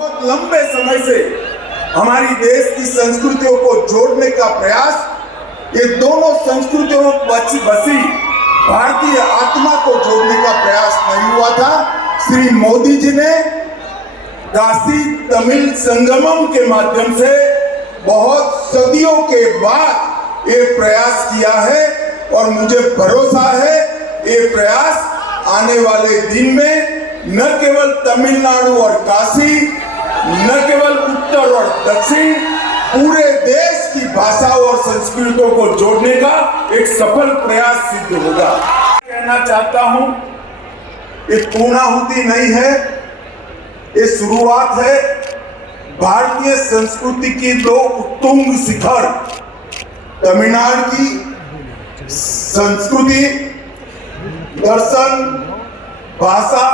बहुत लंबे समय से हमारी देश की संस्कृतियों को जोड़ने का प्रयास, ये दोनों संस्कृतियों में बसी भारतीय आत्मा को जोड़ने का प्रयास नहीं हुआ था। श्री मोदी जी ने काशी तमिल संगमम के माध्यम से बहुत सदियों के बाद ये प्रयास किया है और मुझे भरोसा है ये प्रयास आने वाले दिन में न केवल तमिलनाडु और काशी, न केवल उत्तर और दक्षिण, पूरे देश की भाषाओं और संस्कृतियों को जोड़ने का एक सफल प्रयास सिद्ध होगा। कहना चाहता हूं, ये पूर्णाहुति नहीं है, ये शुरुआत है। भारतीय संस्कृति की दो उत्तुंग शिखर, तमिलनाडु की संस्कृति, दर्शन, भाषा,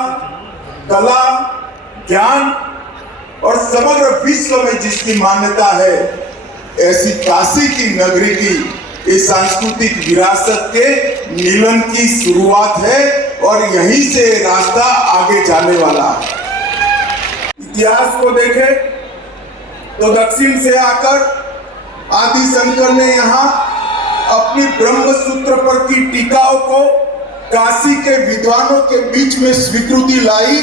कला, ज्ञान और समग्र विश्व में जिसकी मान्यता है, ऐसी काशी की नगरी की इस सांस्कृतिक विरासत के मिलन की शुरुआत है और यहीं से रास्ता आगे जाने वाला है। इतिहास को देखें तो दक्षिण से आकर आदि शंकर ने यहाँ अपनी ब्रह्म सूत्र पर की टीकाओं को काशी के विद्वानों के बीच में स्वीकृति लाई।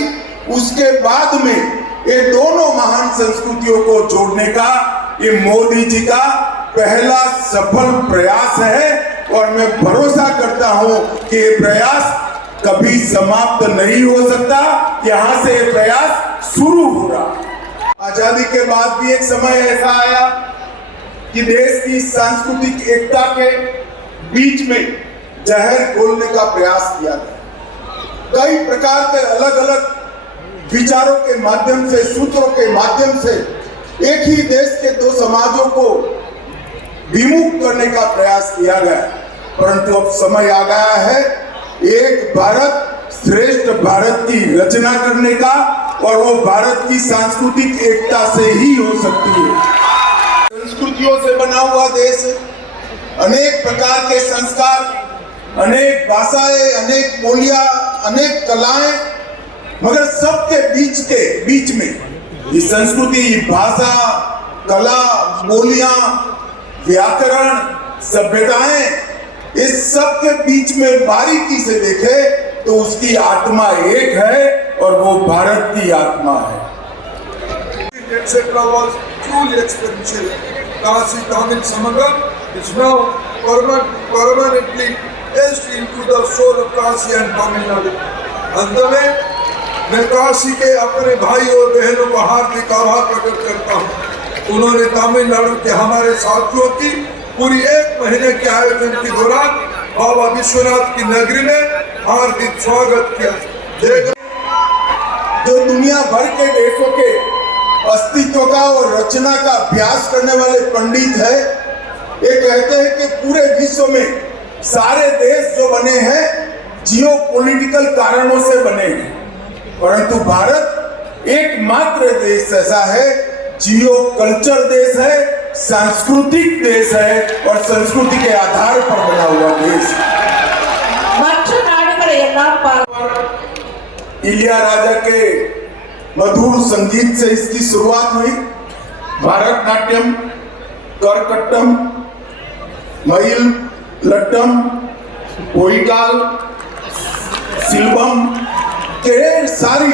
उसके बाद में ये दोनों महान संस्कृतियों को जोड़ने का ये मोदी जी का पहला सफल प्रयास है और मैं भरोसा करता हूं कि ये प्रयास कभी समाप्त नहीं हो सकता। यहां से ये प्रयास शुरू हो रहा। आजादी के बाद भी एक समय ऐसा आया कि देश की सांस्कृतिक एकता के बीच में जहर घोलने का प्रयास किया गया। कई प्रकार के अलग अलग विचारों के माध्यम से, सूत्रों के माध्यम से एक ही देश के दो समाजों को विमुख करने का प्रयास किया गया, परंतु अब समय आ गया है एक भारत श्रेष्ठ भारत की रचना करने का, और वो भारत की सांस्कृतिक एकता से ही हो सकती है। संस्कृतियों से बना हुआ देश, अनेक प्रकार के संस्कार, अनेक भाषाएं, अनेक बोलियां, अनेक कलाएं, मगर सबके बीच में ये संस्कृति, भाषा, कला, बोलियां, व्याकरण, सभ्यताएं, इस सब के बीच में बारीकी से देखे तो उसकी आत्मा एक है और वो भारत की आत्मा है। Etc. was truly experiential. Kashi Tamil Samagam is now permanently etched into the soul of Kashi and Tamil Nadu. अंत में मैं काशी के अपने भाई और बहनों को हार्दिक आभार प्रकट करता हूँ। उन्होंने तमिलनाडु के हमारे साथियों की पूरी एक महीने के आयोजन के दौरान बाबा विश्वनाथ की नगरी में हार्दिक स्वागत किया। जो दुनिया भर के देशों के अस्तित्व का और रचना का अभ्यास करने वाले पंडित है, ये कहते हैं कि पूरे विश्व में सारे देश जो बने हैं जियोपॉलिटिकल कारणों से बने हैं, परंतु भारत एकमात्र देश ऐसा है, जियो कल्चर देश है, सांस्कृतिक देश है और संस्कृति के आधार पर बना हुआ देश। इलिया राजा के मधुर संगीत से इसकी शुरुआत हुई। भारतनाट्यम, करकट्टम, मईल लट्टम, पोइकाल, सिल्वम, ढेर सारी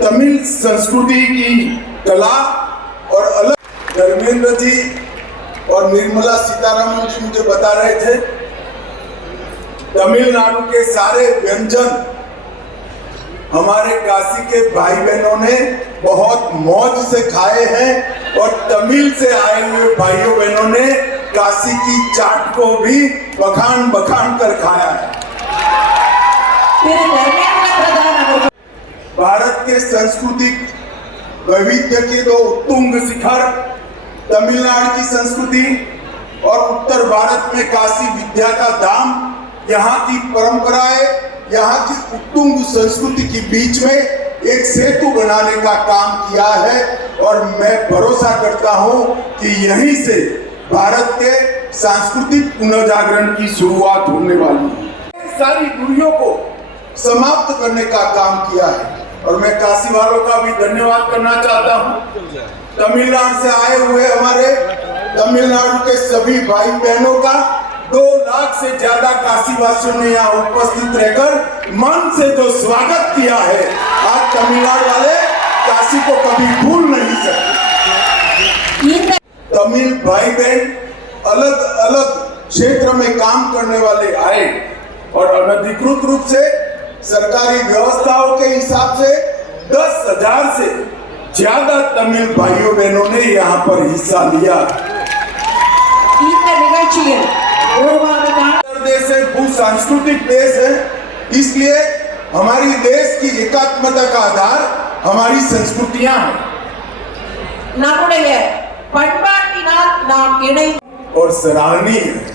तमिल संस्कृति की कला और अलग। धर्मेंद्र जी और निर्मला सीतारमण जी मुझे बता रहे थे, तमिलनाडु के सारे व्यंजन हमारे काशी के भाई बहनों ने बहुत मौज से खाए हैं और तमिल से आए हुए भाइयों बहनों ने काशी की चाट को भी बखान कर खाया है। भारत के सांस्कृतिक वैविध्य के दो उत्तुंग शिखर, तमिलनाडु की संस्कृति और उत्तर भारत में काशी विद्या का धाम, यहाँ की परंपराएं, यहाँ की उत्तुंग संस्कृति के बीच में एक सेतु बनाने का काम किया है और मैं भरोसा करता हूँ कि यहीं से भारत के सांस्कृतिक पुनर्जागरण की शुरुआत होने वाली है। सारी दूरियों को समाप्त करने का काम किया है। और मैं काशी वालों का भी धन्यवाद करना चाहता हूँ। तमिलनाडु से आए हुए हमारे तमिलनाडु के सभी भाई बहनों का 2 लाख से ज्यादा काशी वासियों ने यहाँ उपस्थित रहकर मन से जो स्वागत किया है, आज तमिलनाडु वाले काशी को कभी भूल नहीं सकते। तमिल भाई बहन अलग अलग क्षेत्र में काम करने वाले आए और अनधिकृत रूप से सरकारी व्यवस्थाओं के हिसाब से 10,000 से ज्यादा तमिल भाइयों बहनों ने यहाँ पर हिस्सा लिया। देश है, भू सांस्कृतिक देश है, इसलिए हमारी देश की एकात्मता का आधार हमारी संस्कृतियां हैं और सराहनीय है।